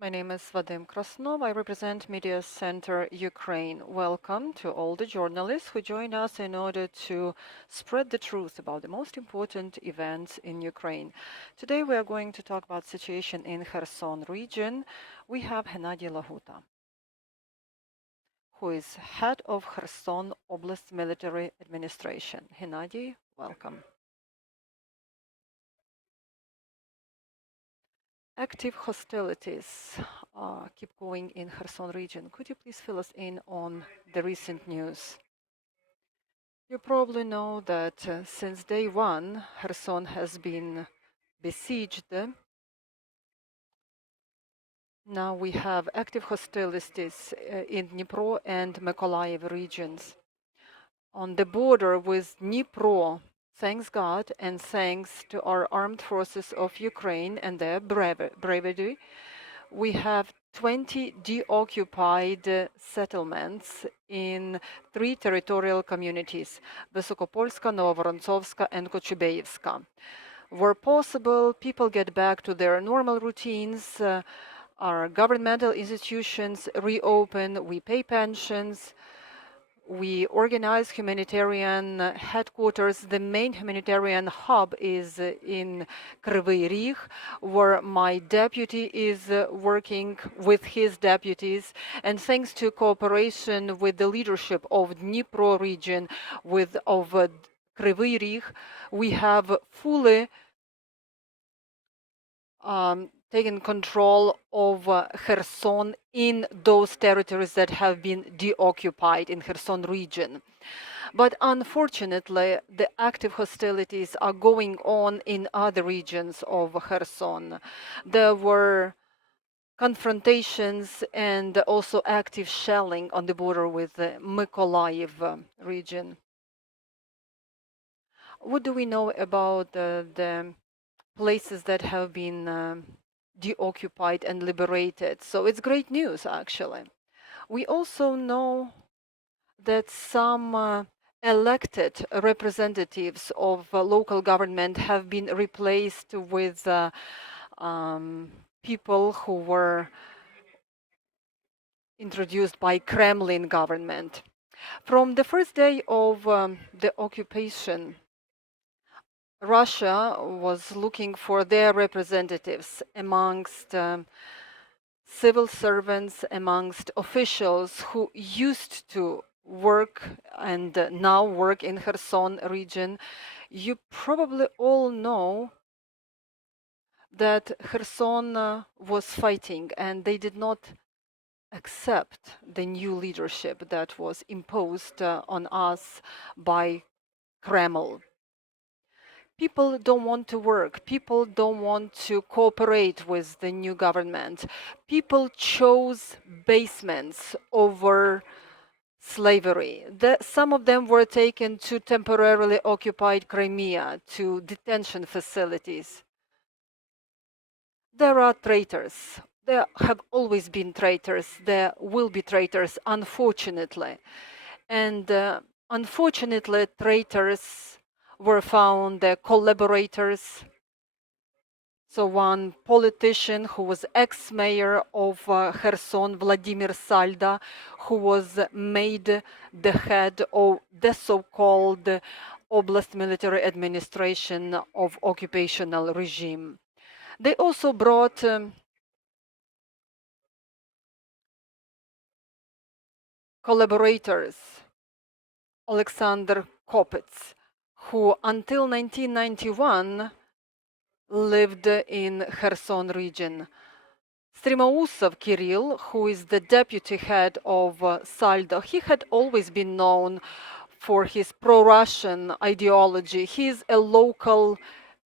My name is Vadim Krasnov. I represent Mediacentrу Ukraine. Welcome to all the journalists who join us in order to spread the truth about the most important events in Ukraine. Today we are going to talk about situation in Kherson region. We have Hennadiy Lahuta, who is head of Kherson Oblast Military Administration. Hennadiy, welcome. Active hostilities keep going in Kherson region. Could you please fill us in on the recent news? You probably know that since day one, Kherson has been besieged. Now we have active hostilities in Dnipro and Mykolaiv regions. On the border with Dnipro, thanks God and thanks to our armed forces of Ukraine and their bravery, we have 20 deoccupied settlements in 3 territorial communities, Vysokopolska, Novovorontsovska and Kochubeyevska. Where possible, people get back to their normal routines, our governmental institutions reopen, we pay pensions, we organize humanitarian headquarters. The main humanitarian hub is in Kryvyi Rih, where my deputy is working with his deputies. And thanks to cooperation with the leadership of Dnipro region, of Kryvyi Rih, we have fully taken control of Kherson in those territories that have been deoccupied in Kherson region. But unfortunately, the active hostilities are going on in other regions of Kherson. There were confrontations and also active shelling on the border with the Mykolaiv region. What do we know about the places that have been deoccupied and liberated? So it's great news, actually. We also know that some elected representatives of local government have been replaced with people who were introduced by Kremlin government. From the first day of the occupation, Russia was looking for their representatives amongst civil servants, amongst officials who used to work and now work in Kherson region. You probably all know that Kherson was fighting and they did not accept the new leadership that was imposed on us by Kremlin. People don't want to work. People don't want to cooperate with the new government. People chose basements over slavery. Some of them were taken to temporarily occupied Crimea, to detention facilities. There are traitors. There have always been traitors. There will be traitors, unfortunately. And unfortunately, traitors were found collaborators. So one politician who was ex-mayor of Kherson, Vladimir Salda, who was made the head of the so-called Oblast Military Administration of occupational regime. They also brought collaborators, Alexander Kopets, who until 1991 lived in Kherson region. Strimousov Kirill, who is the deputy head of Saldo, he had always been known for his pro-Russian ideology. He's a local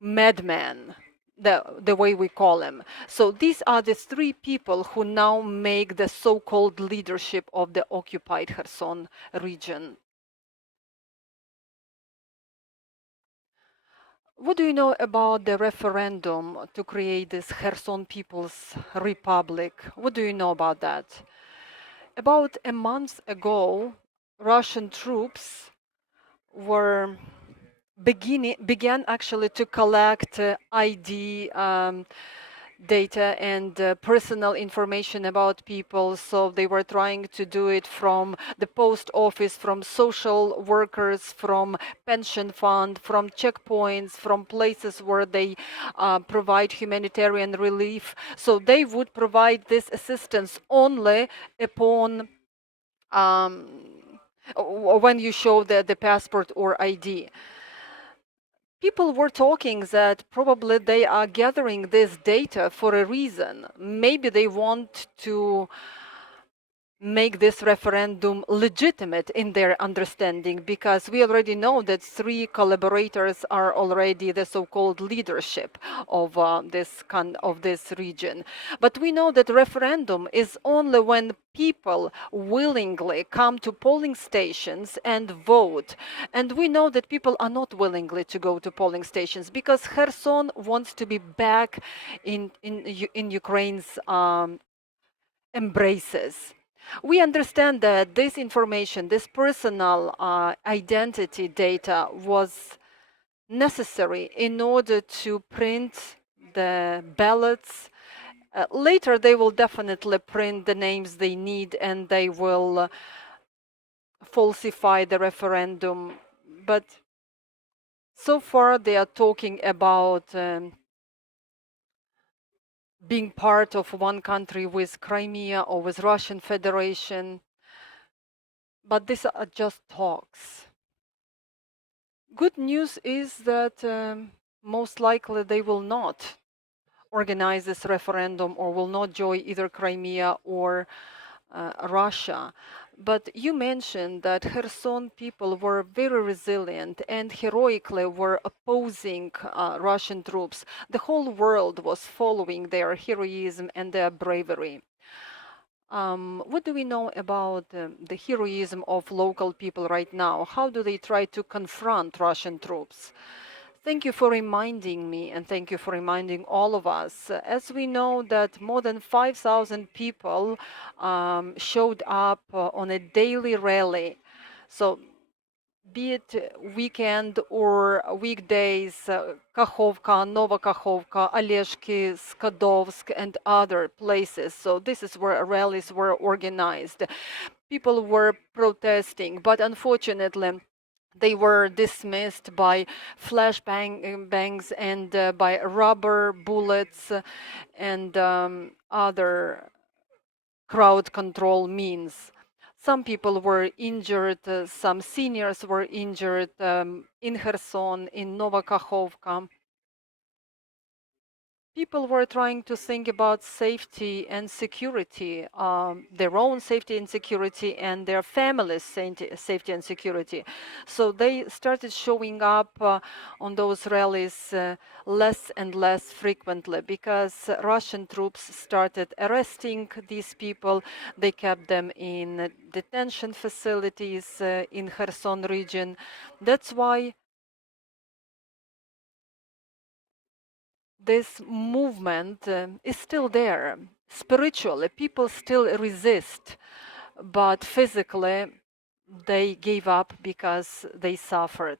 madman, the way we call him. So these are the 3 people who now make the so-called leadership of the occupied Kherson region. What do you know about the referendum to create this Kherson People's Republic? What do you know about that? About a month ago, Russian troops began actually to collect ID data and personal information about people. So they were trying to do it from the post office, from social workers, from pension fund, from checkpoints, from places where they provide humanitarian relief. So they would provide this assistance only upon when you show the passport or ID. People were talking that probably they are gathering this data for a reason. Maybe they want to make this referendum legitimate in their understanding, because we already know that 3 collaborators are already the so-called leadership of this region. But we know that referendum is only when people willingly come to polling stations and vote. And we know that people are not willingly to go to polling stations because Kherson wants to be back in Ukraine's embraces. We understand that this information, this personal identity data was necessary in order to print the ballots. Later, they will definitely print the names they need and they will falsify the referendum. But so far, they are talking about being part of one country with Crimea or with Russian Federation. But these are just talks. Good news is that most likely they will not organize this referendum or will not join either Crimea or Russia. But you mentioned that Kherson people were very resilient and heroically were opposing Russian troops. The whole world was following their heroism and their bravery. What do we know about the heroism of local people right now? How do they try to confront Russian troops? Thank you for reminding me, and thank you for reminding all of us. As we know that more than 5,000 people showed up on a daily rally. So be it weekend or weekdays, Kakhovka, Nova Kakhovka, Oleshki, Skadovsk, and other places. So this is where rallies were organized. People were protesting, but unfortunately, they were dismissed by flashbangs and by rubber bullets and other crowd control means. Some people were injured, some seniors were injured in Kherson, in Nova Kakhovka. People were trying to think about safety and security, their own safety and security and their families' safety and security. So they started showing up on those rallies less and less frequently because Russian troops started arresting these people. They kept them in detention facilities in Kherson region. That's why this movement is still there. Spiritually, people still resist, but physically, they gave up because they suffered.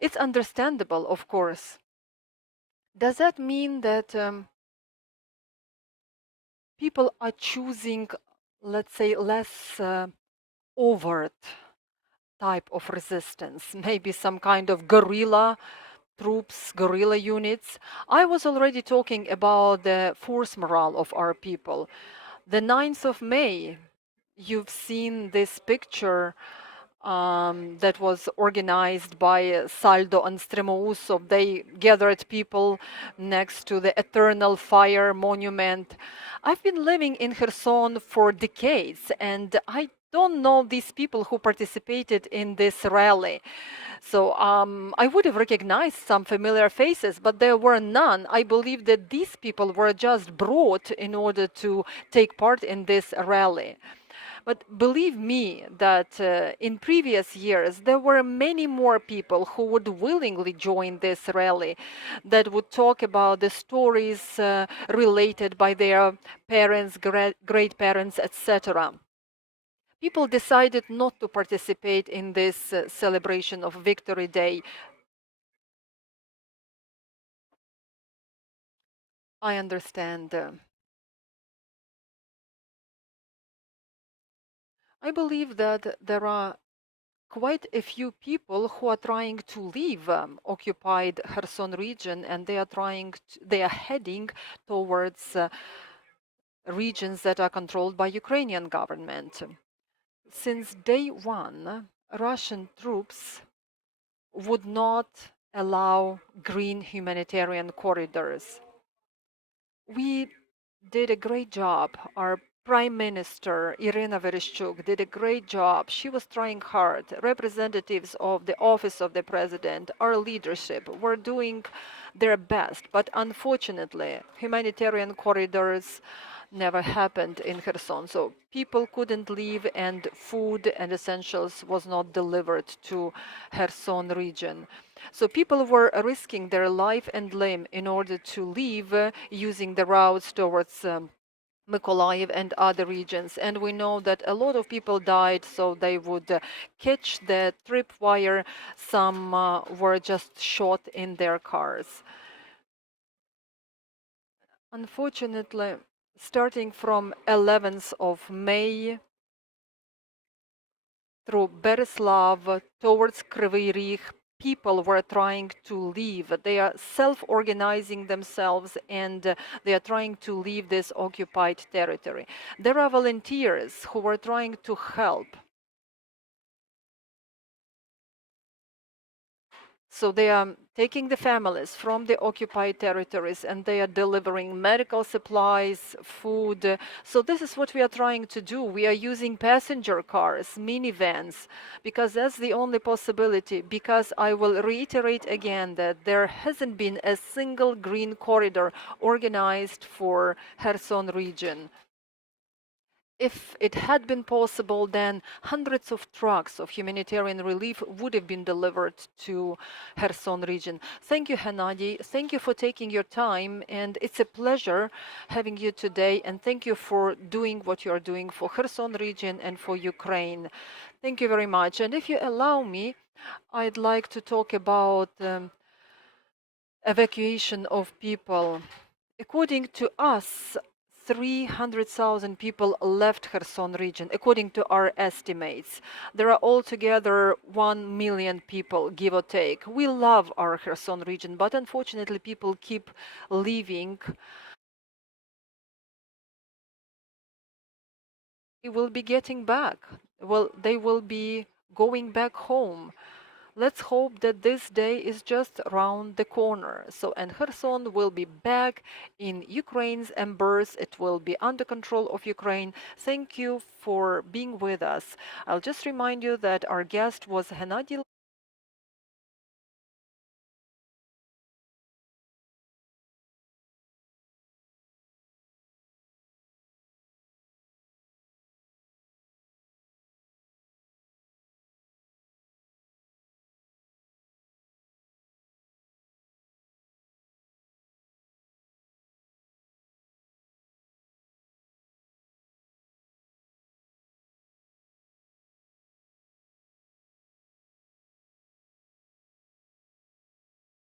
It's understandable, of course. Does that mean that people are choosing, let's say, less overt type of resistance, maybe some kind of guerrilla troops, guerrilla units? I was already talking about the force morale of our people. The 9th of May, you've seen this picture that was organized by Saldo and Stremousov. They gathered people next to the Eternal Fire Monument. I've been living in Kherson for decades, and I don't know these people who participated in this rally. So I would have recognized some familiar faces, but there were none. I believe that these people were just brought in order to take part in this rally. But believe me that in previous years, there were many more people who would willingly join this rally, that would talk about the stories related by their parents, great parents, etc. People decided not to participate in this celebration of Victory Day. I understand. I believe that there are quite a few people who are trying to leave occupied Kherson region, and they are heading towards regions that are controlled by Ukrainian government. Since day one, Russian troops would not allow green humanitarian corridors. We did a great job. Our Prime Minister, Irina Vereshchuk, did a great job. She was trying hard. Representatives of the Office of the President, our leadership, were doing their best. But unfortunately, humanitarian corridors never happened in Kherson. So people couldn't leave, and food and essentials was not delivered to Kherson region. So people were risking their life and limb in order to leave using the routes towards Mykolaiv and other regions. And we know that a lot of people died, so they would catch the tripwire. Some were just shot in their cars. Unfortunately, starting from 11th of May through Bereslav towards Kryvyi Rih, people were trying to leave. They are self-organizing themselves, and they are trying to leave this occupied territory. There are volunteers who were trying to help. So they are taking the families from the occupied territories, and they are delivering medical supplies, food. So this is what we are trying to do. We are using passenger cars, minivans, because that's the only possibility. Because I will reiterate again that there hasn't been a single green corridor organized for Kherson region. If it had been possible, then hundreds of trucks of humanitarian relief would have been delivered to Kherson region. Thank you, Hennadiy. Thank you for taking your time, and it's a pleasure having you today, and thank you for doing what you are doing for Kherson region and for Ukraine. Thank you very much. And if you allow me, I'd like to talk about evacuation of people. According to us, 300,000 people left Kherson region, according to our estimates. There are altogether 1 million people, give or take. We love our Kherson region, but unfortunately people keep leaving. They will be getting back. Well, they will be going back home. Let's hope that this day is just around the corner. So, and Kherson will be back in Ukraine's embers. It will be under control of Ukraine. Thank you for being with us. I'll just remind you that our guest was Hennadiy